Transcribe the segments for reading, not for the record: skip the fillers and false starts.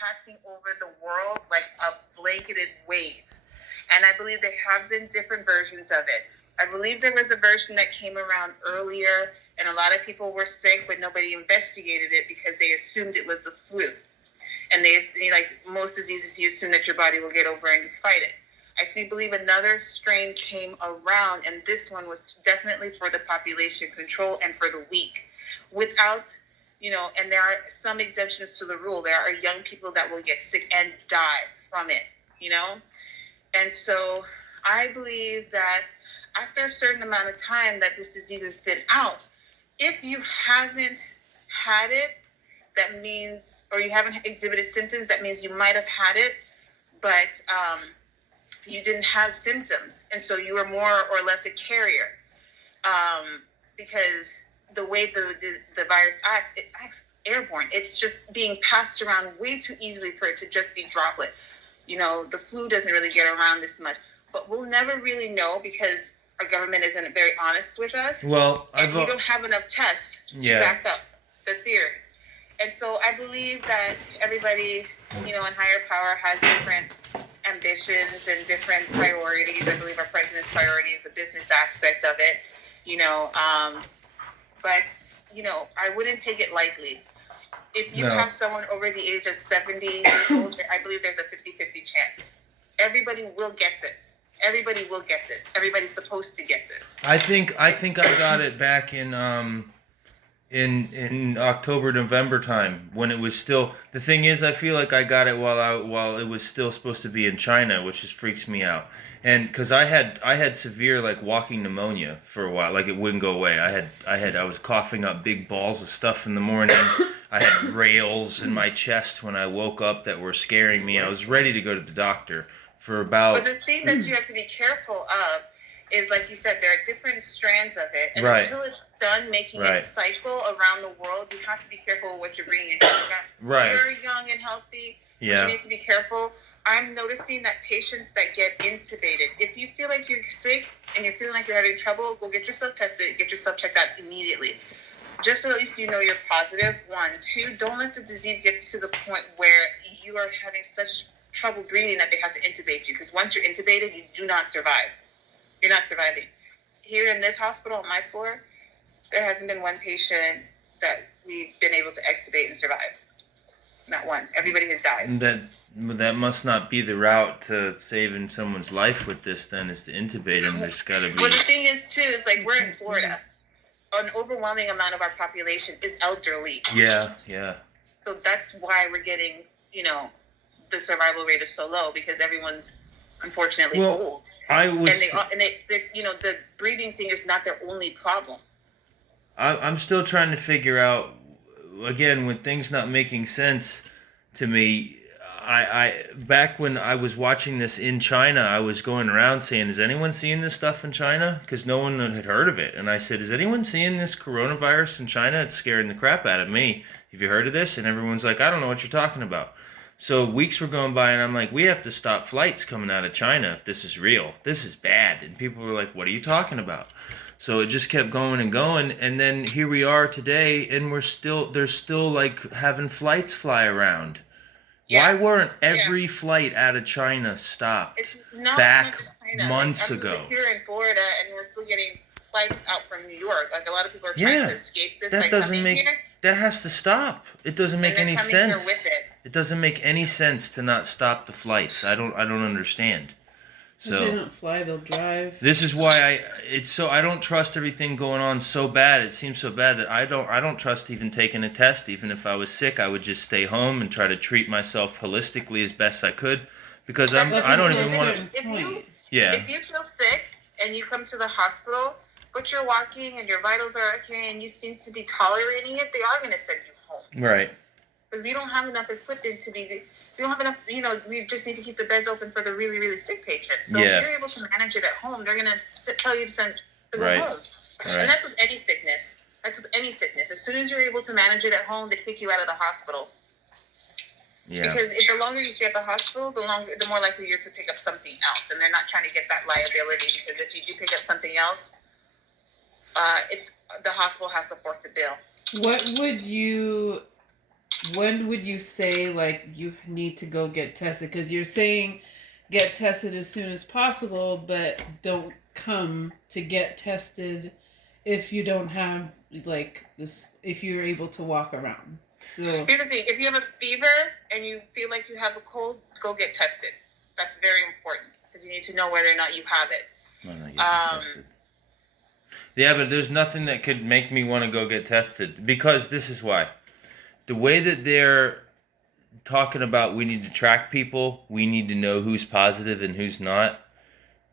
passing over the world like a blanketed wave. And I believe there have been different versions of it. I believe there was a version that came around earlier, and a lot of people were sick, but nobody investigated it because they assumed it was the flu. And they like most diseases, you assume that your body will get over and you fight it. I believe another strain came around, and this one was definitely for the population control and for the weak. Without, and there are some exemptions to the rule. There are young people that will get sick and die from it, And so I believe that after a certain amount of time that this disease has been out, if you haven't had it, that means, or you haven't exhibited symptoms, that means you might have had it, but you didn't have symptoms. And so you were more or less a carrier, because the way the virus acts, it acts airborne. It's just being passed around way too easily for it to just be droplet. The flu doesn't really get around this much, but we'll never really know because our government isn't very honest with us. Well, and you don't have enough tests to back up the theory. And so I believe that everybody, in higher power has different ambitions and different priorities. I believe our president's priority is the business aspect of it, but, I wouldn't take it lightly. If you have someone over the age of 70 years old, I believe there's a 50-50 chance. Everybody will get this. Everybody will get this. Everybody's supposed to get this. I think I got it back in October, November time when it was still. The thing is, I feel like I got it while it was still supposed to be in China, which just freaks me out. And because I had severe like walking pneumonia for a while, like it wouldn't go away. I was coughing up big balls of stuff in the morning. I had rails in my chest when I woke up that were scaring me. I was ready to go to the doctor for about. But the thing that you have to be careful of is, like you said, there are different strands of it, and until it's done making it cycle around the world, you have to be careful with what you're bringing in. You're young and healthy, but you need to be careful. I'm noticing that patients that get intubated, if you feel like you're sick and you're feeling like you're having trouble, go get yourself tested, get yourself checked out immediately. Just so at least you're positive, 1. 2, don't let the disease get to the point where you are having such trouble breathing that they have to intubate you, because once you're intubated, you do not survive. You're not surviving. Here in this hospital on my floor, there hasn't been one patient that we've been able to extubate and survive. Not one. Everybody has died. That must not be the route to saving someone's life with this, then, is to intubate them. There's got to be... Well, the thing is, too, is like we're in Florida. An overwhelming amount of our population is elderly. Yeah. So that's why we're getting, the survival rate is so low, because everyone's unfortunately old. The breathing thing is not their only problem. I'm still trying to figure out, again, with things not making sense to me. I back when I was watching this in China, I was going around saying, "Is anyone seeing this stuff in China?" Because no one had heard of it, and I said, "Is anyone seeing this coronavirus in China? It's scaring the crap out of me. Have you heard of this?" And everyone's like, "I don't know what you're talking about." So weeks were going by, and I'm like, "We have to stop flights coming out of China if this is real. This is bad." And people were like, "What are you talking about?" So it just kept going and going, and then here we are today, and they're still like having flights fly around. Why weren't every flight out of China stopped back months ago? Here in Florida, and we're still getting flights out from New York. Like, a lot of people are trying to escape this. That has to stop. It doesn't make any sense. It doesn't make any sense to not stop the flights. I don't understand. So if they don't fly, they'll drive. This is why I don't trust everything going on so bad. It seems so bad that I don't trust even taking a test. Even if I was sick, I would just stay home and try to treat myself holistically as best I could, because I don't even want to. If you feel sick and you come to the hospital, but you're walking and your vitals are okay and you seem to be tolerating it, they are going to send you home. Right. Because we don't have enough equipment we don't have enough, we just need to keep the beds open for the really, really sick patients. So if you're able to manage it at home, they're going to tell you to go home. Right. And that's with any sickness. As soon as you're able to manage it at home, they kick you out of the hospital. Yeah. Because the longer you stay at the hospital, the more likely you're to pick up something else. And they're not trying to get that liability, because if you do pick up something else, the hospital has to fork the bill. What would you when would you say like you need to go get tested? Because you're saying get tested as soon as possible, but don't come to get tested if you don't have like this, if you're able to walk around. So Here's the thing: if you have a fever and you feel like you have a cold, go get tested. That's very important because you need to know whether or not you have it. I'm not getting tested. Yeah, but there's nothing that could make me want to go get tested because this is why. The way that they're talking about we need to track people, we need to know who's positive and who's not.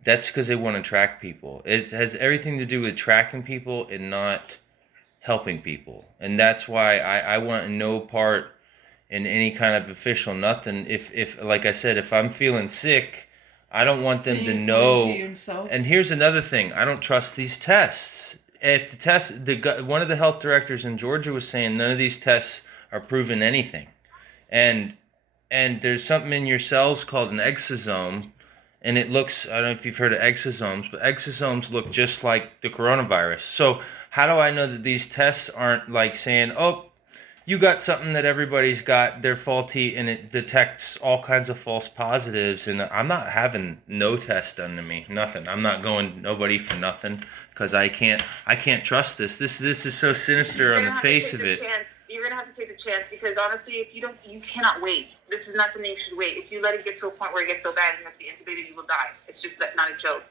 That's because they want to track people. It has everything to do with tracking people and not helping people. And that's why I want no part in any kind of official nothing. If like I said, if I'm feeling sick, I don't want them to know. And here's another thing: I don't trust these tests. If the test, one of the health directors in Georgia was saying none of these tests are proving anything, and there's something in your cells called an exosome, and it looks, I don't know if you've heard of exosomes, but exosomes look just like the coronavirus. So how do I know that these tests aren't like saying, oh, you got something that everybody's got, they're faulty, and it detects all kinds of false positives, and I'm not having no test done to me, nothing. I'm not going nobody for nothing because I can't trust this. This is so sinister on the face of it. You're gonna have to take the chance because honestly, if you don't, you cannot wait. This is not something you should wait. If you let it get to a point where it gets so bad and you have to be intubated, you will die. It's just not a joke.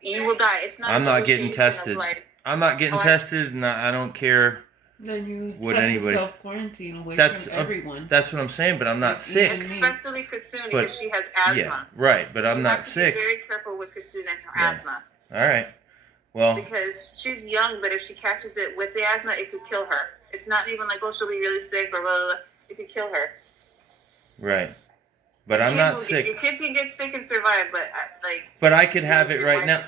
You will die. It's not. I'm not getting tested. I'm not getting tested, and I don't care. Then you have to self-quarantine away from everyone. That's what I'm saying, but I'm not sick. Especially Kassoon because she has asthma. Yeah, right, but I'm not sick. Be very careful with Kassoon and her asthma. All right. Well, because she's young, but if she catches it with the asthma, it could kill her. It's not even like, oh, she'll be really sick or blah, blah, blah. It could kill her. Right. But I'm not sick. Your kids can get sick and survive, but like. But I could have it right now.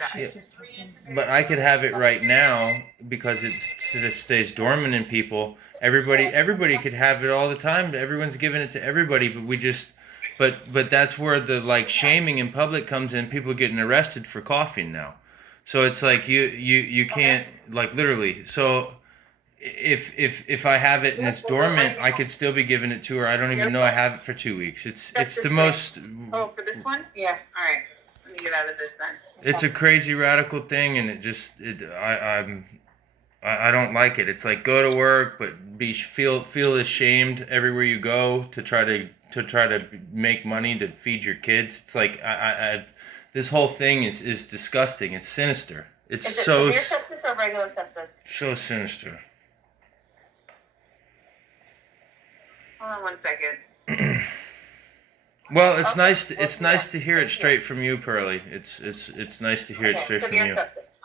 But I could have it right now because it stays dormant in people. Everybody could have it all the time. Everyone's giving it to everybody, but we just. But that's where the like shaming in public comes in. People getting arrested for coughing now. So it's like you can't like literally. So if I have it and it's dormant, I could still be giving it to her. I don't even know I have it for 2 weeks. It's the most. Oh, for this one? Yeah. All right. Let me get out of this then. It's a crazy radical thing, and I don't like it. It's like go to work, but feel ashamed everywhere you go to try to make money to feed your kids. It's like this whole thing is disgusting. It's sinister. It's so severe sepsis or regular sepsis? So sinister. Hold on 1 second. Well, it's nice to hear it straight from you, Pearly. It's nice to hear it straight from you.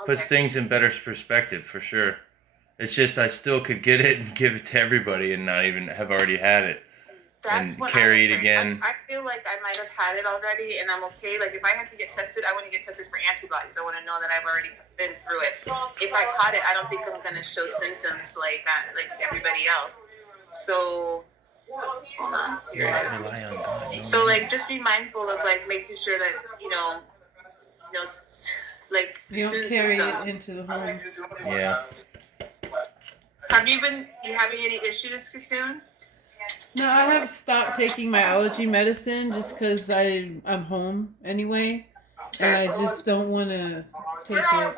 Puts things in better perspective for sure. It's just I still could get it and give it to everybody and not even have already had it. That's and carry it again. I feel like I might have had it already, and I'm okay. Like if I have to get tested, I want to get tested for antibodies. I want to know that I've already been through it. If I caught it, I don't think I'm gonna show symptoms like everybody else. So hold on. Here it is. So like, just be mindful of like making sure that like you don't carry it into the home. Yeah. Have you been having any issues, Kassoon? No, I have stopped taking my allergy medicine just because I'm home anyway, and I just don't want to take it.